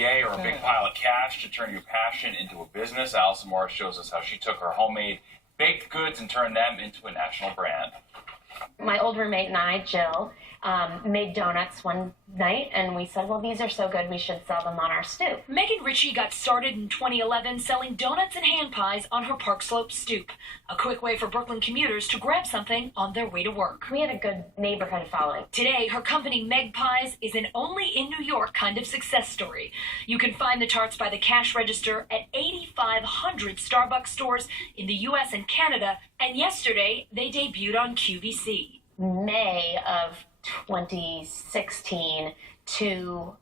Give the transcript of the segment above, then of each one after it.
Yay, or a big pile of cash to turn your passion into a business. Allison Morris shows us how she took her homemade baked goods and turned them into a national brand. My old roommate and I, Jill, made donuts one night, and we said, well, these are so good, we should sell them on our stoop. Megan Ritchie got started in 2011 selling donuts and hand pies on her Park Slope stoop, a quick way for Brooklyn commuters to grab something on their way to work. We had a good neighborhood following. Today, her company MegPies is an only in New York kind of success story. You can find the tarts by the cash register at 8,500 Starbucks stores in the U.S. and Canada, and yesterday they debuted on QVC. May of 2016 to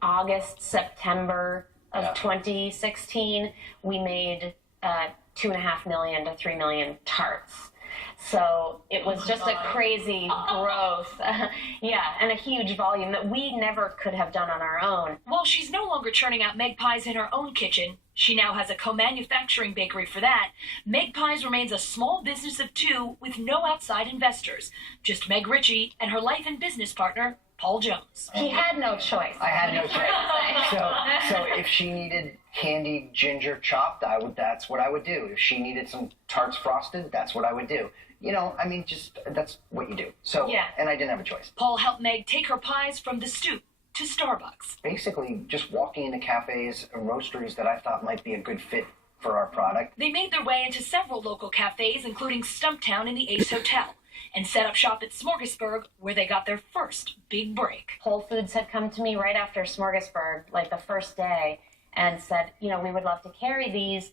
August, September of 2016, we made 2.5 million to 3 million tarts. So it was just a crazy growth, and a huge volume that we never could have done on our own. While she's no longer churning out MegPies in her own kitchen, she now has a co-manufacturing bakery for that. MegPies remains a small business of two with no outside investors. Just Meg Ritchie and her life and business partner, Paul Jones. He had no choice. I had no choice. So if she needed candied ginger chopped, that's what I would do. If she needed some tarts frosted, that's what I would do. You know, I mean, just that's what you do. So, and I didn't have a choice. Paul helped Meg take her pies from the stoop to Starbucks. Basically, just walking into cafes and roasteries that I thought might be a good fit for our product. They made their way into several local cafes, including Stumptown in the Ace Hotel, and set up shop at Smorgasburg, where they got their first big break. Whole Foods had come to me right after Smorgasburg, like the first day, and said, you know, we would love to carry these.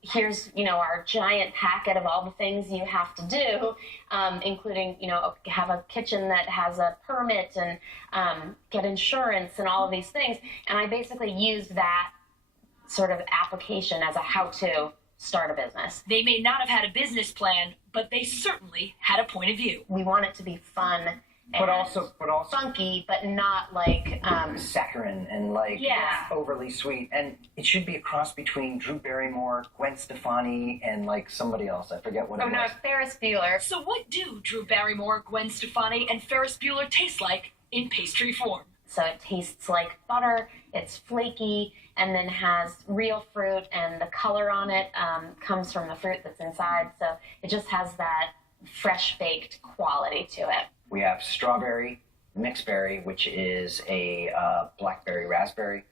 Here's, you know, our giant packet of all the things you have to do, including, you know, have a kitchen that has a permit and get insurance and all of these things. And I basically used that sort of application as a how-to start a business. They may not have had a business plan, but they certainly had a point of view. We want it to be fun. But also funky, but not like saccharine and like overly sweet. And it should be a cross between Drew Barrymore, Gwen Stefani, and like somebody else. I forget what it was. Oh no, Ferris Bueller. So what do Drew Barrymore, Gwen Stefani, and Ferris Bueller taste like in pastry form? So it tastes like butter, it's flaky, and then has real fruit, and the color on it comes from the fruit that's inside. So it just has that fresh baked quality to it. We have strawberry, mixed berry, which is a blackberry raspberry,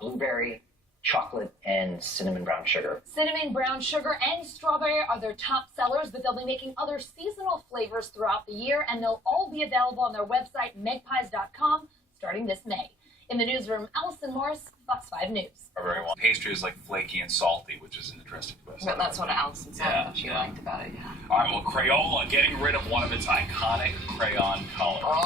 blueberry, chocolate, and cinnamon brown sugar. Cinnamon brown sugar and strawberry are their top sellers, but they'll be making other seasonal flavors throughout the year, and they'll all be available on their website, megpies.com, starting this May. In the newsroom, Allison Morris, Fox 5 News. Very well. Pastry is like flaky and salty, which is an interesting twist. But that's what Allison said that she liked about it, All right, well, Crayola getting rid of one of its iconic crayon colors.